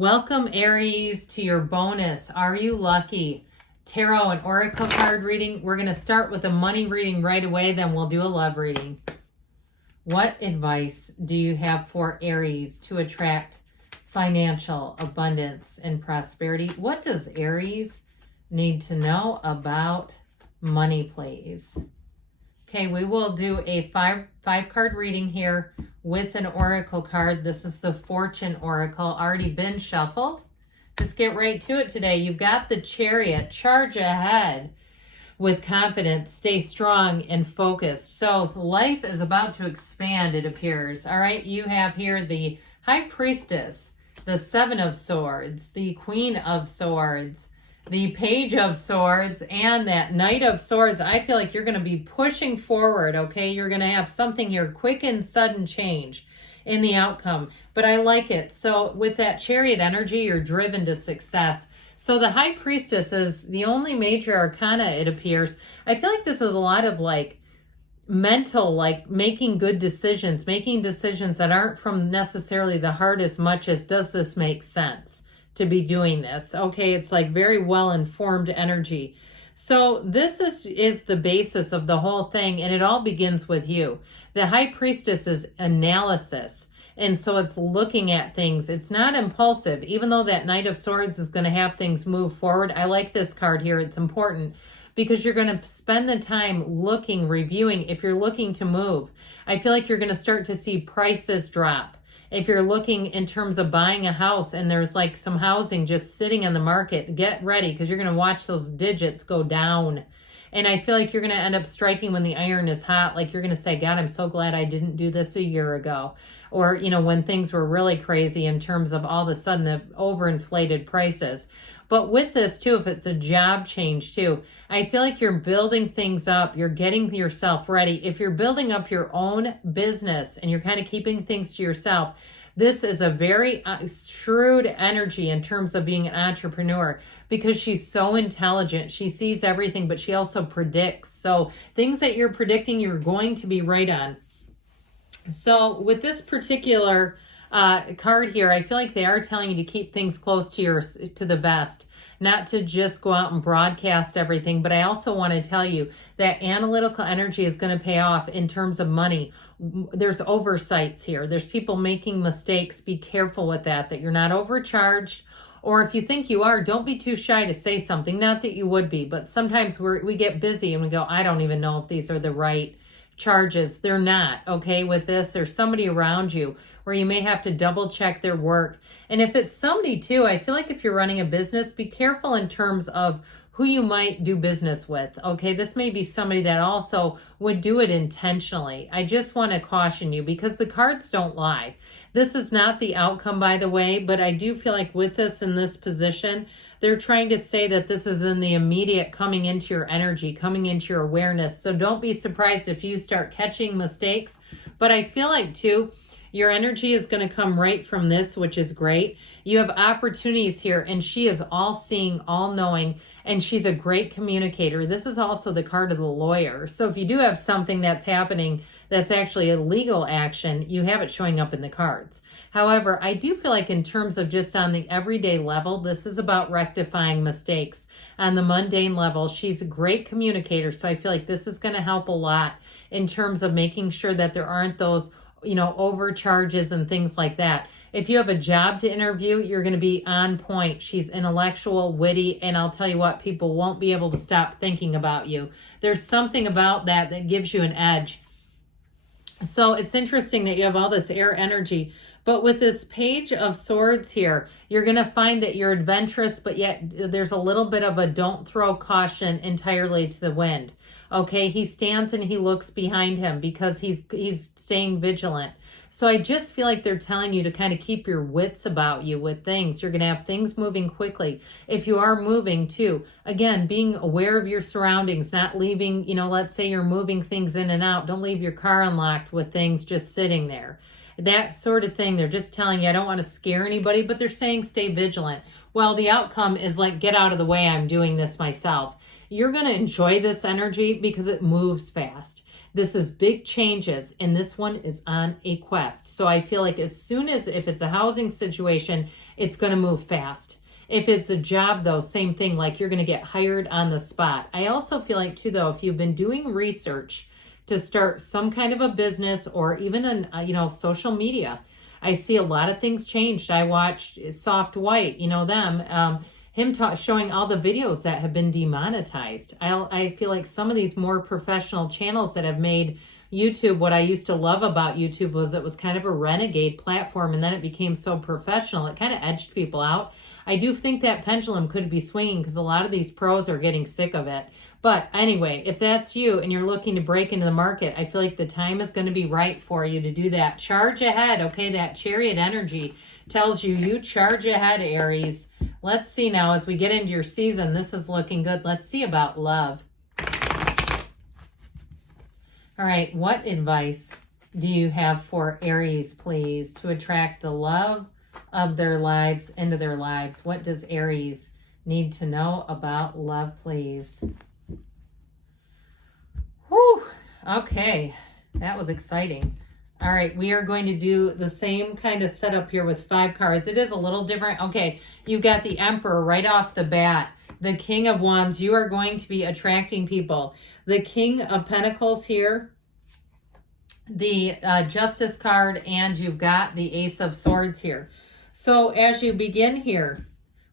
Welcome, Aries, to your bonus. Are you lucky? Tarot and Oracle card reading. We're going to start with a money reading right away, then we'll do a love reading. What advice do you have for Aries to attract financial abundance and prosperity? What does Aries need to know about money, please? Okay, we will do a five card reading here with an oracle card. This is the Fortune Oracle, already been shuffled. Let's get right to it today. You've got the Chariot. Charge ahead with confidence. Stay strong and focused. So life is about to expand, it appears. All right, you have here the High Priestess, the Seven of Swords, the Queen of Swords, the Page of Swords, and that Knight of Swords. I feel like you're going to be pushing forward, okay? You're going to have something here, quick and sudden change in the outcome. But I like it. So with that Chariot energy, you're driven to success. So the High Priestess is the only major arcana, it appears. I feel like this is a lot of like mental, like making good decisions, making decisions that aren't from necessarily the heart as much as does this make sense to be doing this. Okay, it's like very well-informed energy. So this is the basis of the whole thing, and it all begins with you. The High Priestess is analysis, and so it's looking at things. It's not impulsive, even though that Knight of Swords is going to have things move forward. I like this card here. It's important because you're going to spend the time looking, reviewing. If you're looking to move, I feel like you're going to start to see prices drop. If you're looking in terms of buying a house and there's like some housing just sitting on the market, get ready because you're going to watch those digits go down. And I feel like you're going to end up striking when the iron is hot. Like you're going to say, God, I'm so glad I didn't do this a year ago. Or, you know, when things were really crazy in terms of all of a sudden the overinflated prices. But with this too, if it's a job change too, I feel like you're building things up. You're getting yourself ready. If you're building up your own business and you're kind of keeping things to yourself, this is a very shrewd energy in terms of being an entrepreneur because she's so intelligent. She sees everything, but she also predicts. So things that you're predicting, you're going to be right on. So with this particular card here, I feel like they are telling you to keep things close to the vest, not to just go out and broadcast everything. But I also want to tell you that analytical energy is going to pay off in terms of money. There's oversights here. There's people making mistakes. Be careful with that you're not overcharged. Or if you think you are, don't be too shy to say something. Not that you would be, but sometimes we get busy and we go, I don't even know if these are the right charges. They're not, okay, with this. There's somebody around you where you may have to double check their work. And if it's somebody too, I feel like if you're running a business, be careful in terms of who you might do business with. Okay, this may be somebody that also would do it intentionally. I just want to caution you because the cards don't lie. This is not the outcome, by the way, but I do feel like with this in this position, they're trying to say that this is in the immediate coming into your energy, coming into your awareness. So don't be surprised if you start catching mistakes. But I feel like too, your energy is going to come right from this, which is great. You have opportunities here, and she is all-seeing, all-knowing, and she's a great communicator. This is also the card of the lawyer. So if you do have something that's happening that's actually a legal action, you have it showing up in the cards. However, I do feel like in terms of just on the everyday level, this is about rectifying mistakes. On the mundane level, she's a great communicator, so I feel like this is going to help a lot in terms of making sure that there aren't those overcharges and things like that. If you have a job to interview, you're going to be on point. She's intellectual, witty, and I'll tell you what, people won't be able to stop thinking about you. There's something about that gives you an edge. So it's interesting that you have all this air energy. But with this Page of Swords here, you're going to find that you're adventurous, but yet there's a little bit of a don't throw caution entirely to the wind. Okay, he stands and he looks behind him because he's staying vigilant. So I just feel like they're telling you to kind of keep your wits about you with things. You're going to have things moving quickly. If you are moving too, again, being aware of your surroundings, not leaving, let's say you're moving things in and out. Don't leave your car unlocked with things just sitting there. That sort of thing. They're just telling you, I don't want to scare anybody, but they're saying stay vigilant. Well, the outcome is like, get out of the way. I'm doing this myself. You're going to enjoy this energy because it moves fast. This is big changes, and this one is on a quest. So I feel like as soon as, if it's a housing situation, it's going to move fast. If it's a job, though, same thing, like you're going to get hired on the spot. I also feel like, too, though, if you've been doing research to start some kind of a business or even social media, I see a lot of things changed. I watched Soft White, him showing all the videos that have been demonetized. I feel like some of these more professional channels that have made YouTube, what I used to love about YouTube was it was kind of a renegade platform, and then it became so professional. It kind of edged people out. I do think that pendulum could be swinging because a lot of these pros are getting sick of it. But anyway, if that's you and you're looking to break into the market, I feel like the time is going to be right for you to do that. Charge ahead, okay? That Chariot energy tells you charge ahead, Aries. Let's see now as we get into your season. This is looking good. Let's see about love. All right, what advice do you have for Aries, please, to attract the love of their lives into their lives? What does Aries need to know about love, please? Whew, okay, that was exciting. All right, we are going to do the same kind of setup here with 5 cards. It is a little different. Okay, you got the Emperor right off the bat. The King of Wands, you are going to be attracting people. The King of Pentacles here, the Justice card, and you've got the Ace of Swords here. So as you begin here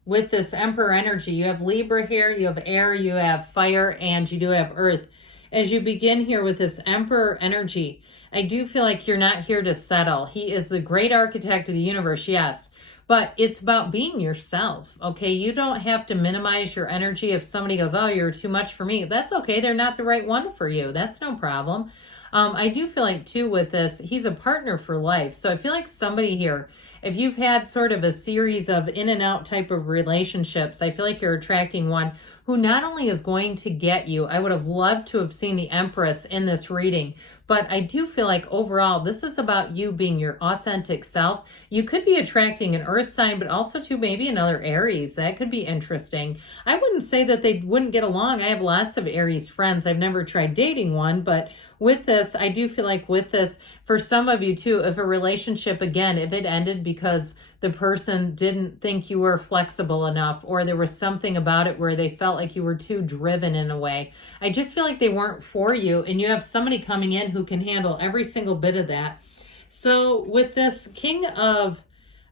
with this Emperor energy, you have Libra here, you have air, you have fire, and you do have earth. As you begin here with this Emperor energy, I do feel like you're not here to settle. He is the great architect of the universe, yes. But it's about being yourself, okay? You don't have to minimize your energy. If somebody goes, oh, you're too much for me, that's okay. They're not the right one for you. That's no problem. I do feel like, too, with this, he's a partner for life. So I feel like somebody here, if you've had sort of a series of in and out type of relationships, I feel like you're attracting one who not only is going to get you, I would have loved to have seen the Empress in this reading, but I do feel like overall, this is about you being your authentic self. You could be attracting an earth sign, but also to maybe another Aries. That could be interesting. I wouldn't say that they wouldn't get along. I have lots of Aries friends. I've never tried dating one, but with this, I do feel like with this, for some of you too, if a relationship, again, if it ended because the person didn't think you were flexible enough, or there was something about it where they felt like you were too driven in a way, I just feel like they weren't for you, and you have somebody coming in who can handle every single bit of that. So with this King of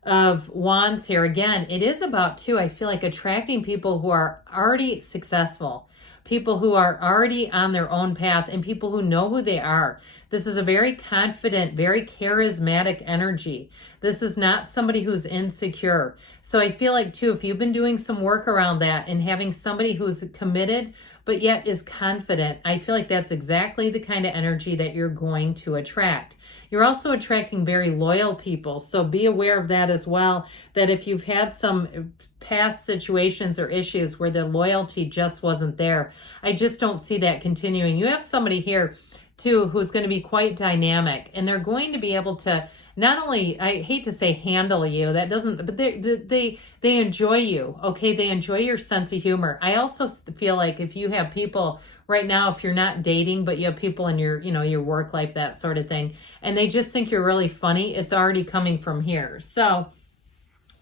Wands here, again, it is about too, I feel like attracting people who are already successful, people who are already on their own path, and people who know who they are. This is a very confident, very charismatic energy. This is not somebody who's insecure. So I feel like, too, if you've been doing some work around that and having somebody who's committed but yet is confident, I feel like that's exactly the kind of energy that you're going to attract. You're also attracting very loyal people, so be aware of that as well, that if you've had some past situations or issues where the loyalty just wasn't there, I just don't see that continuing. You have somebody here, too, who's going to be quite dynamic, and they're going to be able to not only, I hate to say handle you, that doesn't, but they enjoy you, okay? They enjoy your sense of humor. I also feel like if you have people right now, if you're not dating, but you have people in your, your work life, that sort of thing, and they just think you're really funny, it's already coming from here. So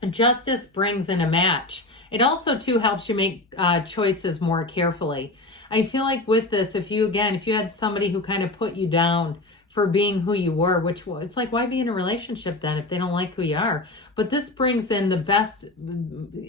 Justice brings in a match. It also, too, helps you make choices more carefully. I feel like with this, if you had somebody who kind of put you down for being who you were, which it's like, why be in a relationship then if they don't like who you are? But this brings in the best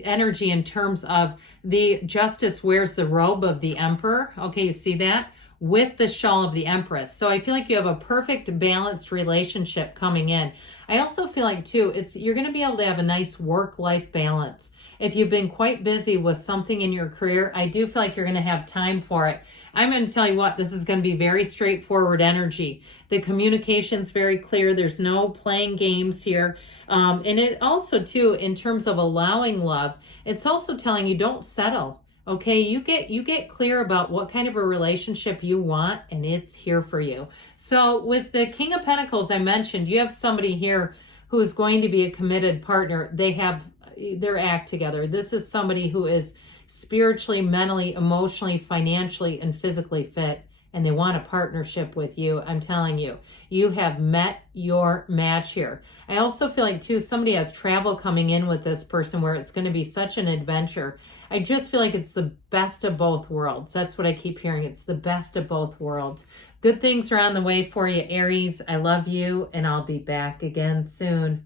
energy in terms of the Justice wears the robe of the Emperor. Okay, you see that? With the shawl of the Empress. So I feel like you have a perfect balanced relationship coming in. I also feel like, too, you're going to be able to have a nice work-life balance. If you've been quite busy with something in your career, I do feel like you're going to have time for it. I'm going to tell you what, this is going to be very straightforward energy. The communication's very clear. There's no playing games here. And it also, too, in terms of allowing love, it's also telling you don't settle. Okay, you get clear about what kind of a relationship you want, and it's here for you. So with the King of Pentacles, I mentioned, you have somebody here who is going to be a committed partner. They have their act together. This is somebody who is spiritually, mentally, emotionally, financially, and physically fit, and they want a partnership with you. I'm telling you, you have met your match here. I also feel like, too, somebody has travel coming in with this person where it's going to be such an adventure. I just feel like it's the best of both worlds. That's what I keep hearing. It's the best of both worlds. Good things are on the way for you, Aries. I love you, and I'll be back again soon.